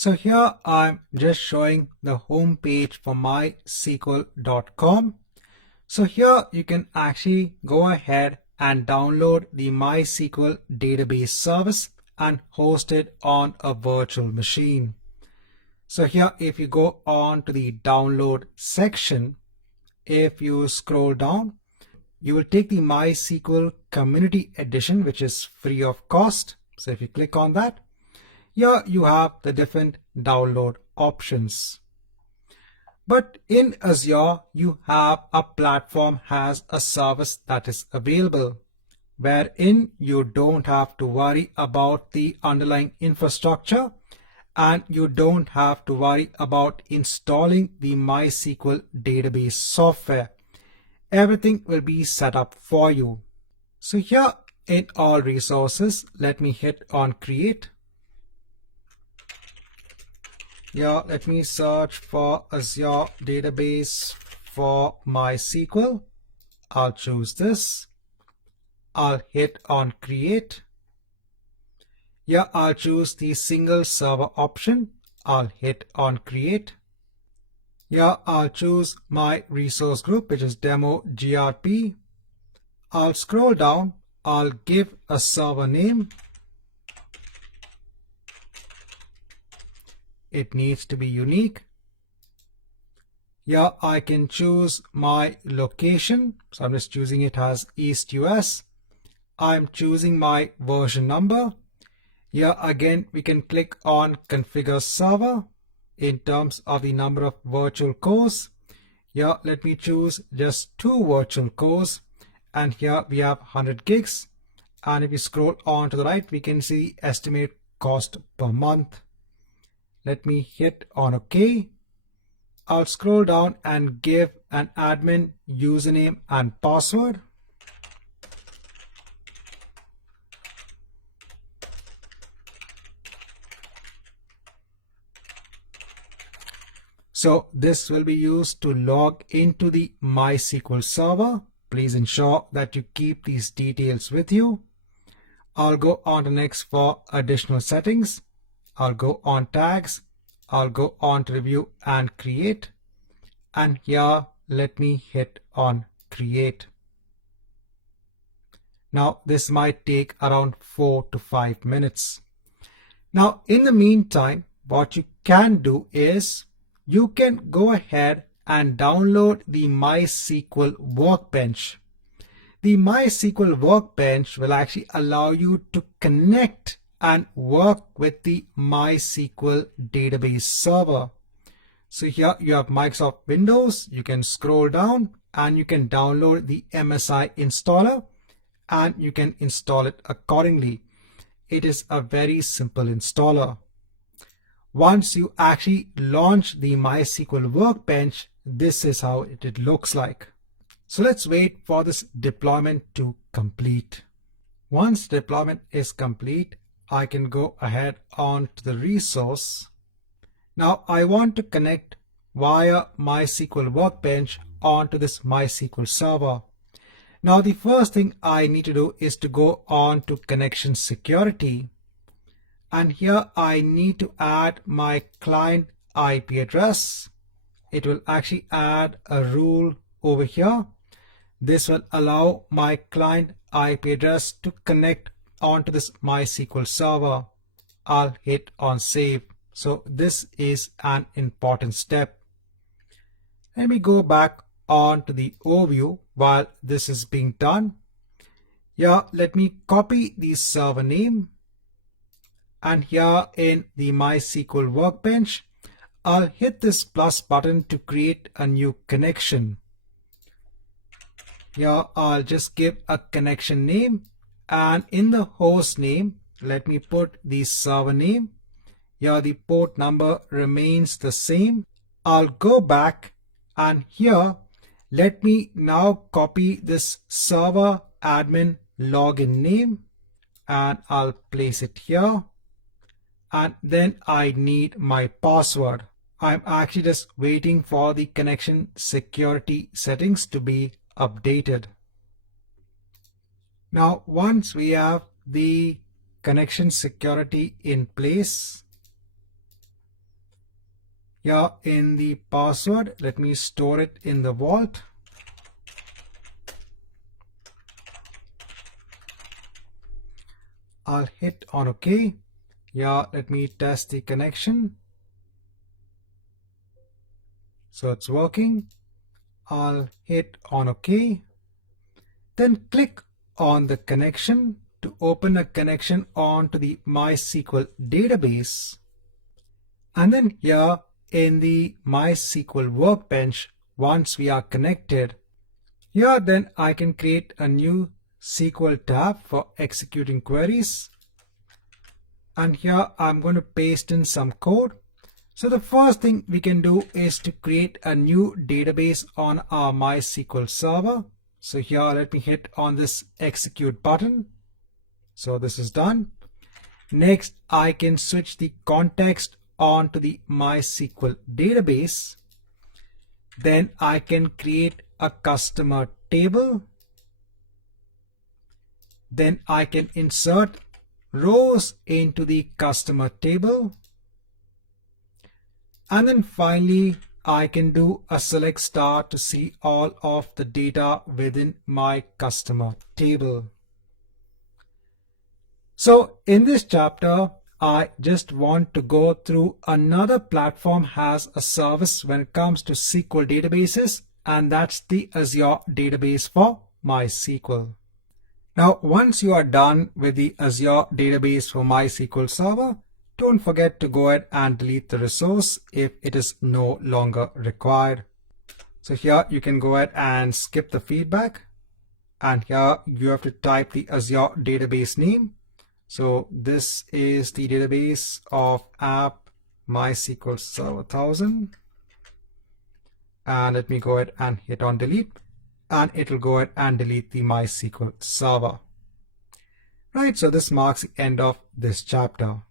So here I'm just showing the home page for mysql.com. So here you can actually go ahead and download the MySQL database service and host it on a virtual machine. So here if you go on to the download section, if you scroll down, you will take the MySQL Community Edition, which is free of cost. So if you click on that, here you have the different download options. But in Azure, you have a platform has a service that is available, wherein you don't have to worry about the underlying infrastructure and you don't have to worry about installing the MySQL database software. Everything will be set up for you. So here in all resources, let me hit on create. Here, let me search for Azure Database for MySQL. I'll choose this. I'll hit on create. Here, I'll choose the single server option. I'll hit on create. Here, I'll choose my resource group, which is demo GRP. I'll scroll down. I'll give a server name. It needs to be unique. Here I can choose my location. So I'm just choosing it as East US. I'm choosing my version number. Here again, we can click on configure server in terms of the number of virtual cores. Here, let me choose just 2 virtual cores. And here we have 100 gigs. And if you scroll on to the right, we can see estimate cost per month. Let me hit on OK. I'll scroll down and give an admin username and password. So this will be used to log into the MySQL server. Please ensure that you keep these details with you. I'll go on to next for additional settings. I'll go on tags. I'll go on to review and create. And here, let me hit on create. Now, this might take around 4 to 5 minutes. Now, in the meantime, what you can do is you can go ahead and download the MySQL Workbench. The MySQL Workbench will actually allow you to connect and work with the MySQL database server. So here you have Microsoft Windows. You can scroll down and you can download the MSI installer and you can install it accordingly. It is a very simple installer. Once you actually launch the MySQL Workbench, this is how it looks like. So let's wait for this deployment to complete. Once deployment is complete, I can go ahead on to the resource. Now I want to connect via MySQL Workbench onto this MySQL server. Now the first thing I need to do is to go on to connection security. And here I need to add my client IP address. It will actually add a rule over here. This will allow my client IP address to connect onto this MySQL server. I'll hit on save. So this is an important step. Let me go back on to the overview while this is being done. Here, let me copy the server name. And here in the MySQL Workbench, I'll hit this plus button to create a new connection. Here, I'll just give a connection name. And in the host name, let me put the server name. Here the port number remains the same. I'll go back and here, let me now copy this server admin login name and I'll place it here. And then I need my password. I'm actually just waiting for the connection security settings to be updated. Now, once we have the connection security in place, Here in the password, let me store it in the vault. I'll hit on OK. Yeah, let me test the connection. So it's working. I'll hit on OK. Then click on the connection to open a connection onto the MySQL database. And then here in the MySQL workbench, once we are connected, here then I can create a new SQL tab for executing queries. And here I'm going to paste in some code. So the first thing we can do is to create a new database on our MySQL server. So here let me hit on this execute button. So this is done. Next, I can switch the context onto the MySQL database. Then I can create a customer table. Then I can insert rows into the customer table. And then finally, I can do a select star to see all of the data within my customer table. So in this chapter, I just want to go through another platform has a service when it comes to SQL databases, and that's the Azure Database for MySQL. Now, once you are done with the Azure Database for MySQL Server, don't forget to go ahead and delete the resource if it is no longer required. So here you can go ahead and skip the feedback, and here you have to type the Azure Database name. So this is the database of app MySQL Server 1000. And let me go ahead and hit on delete, and it will go ahead and delete the MySQL server. Right, so this marks the end of this chapter.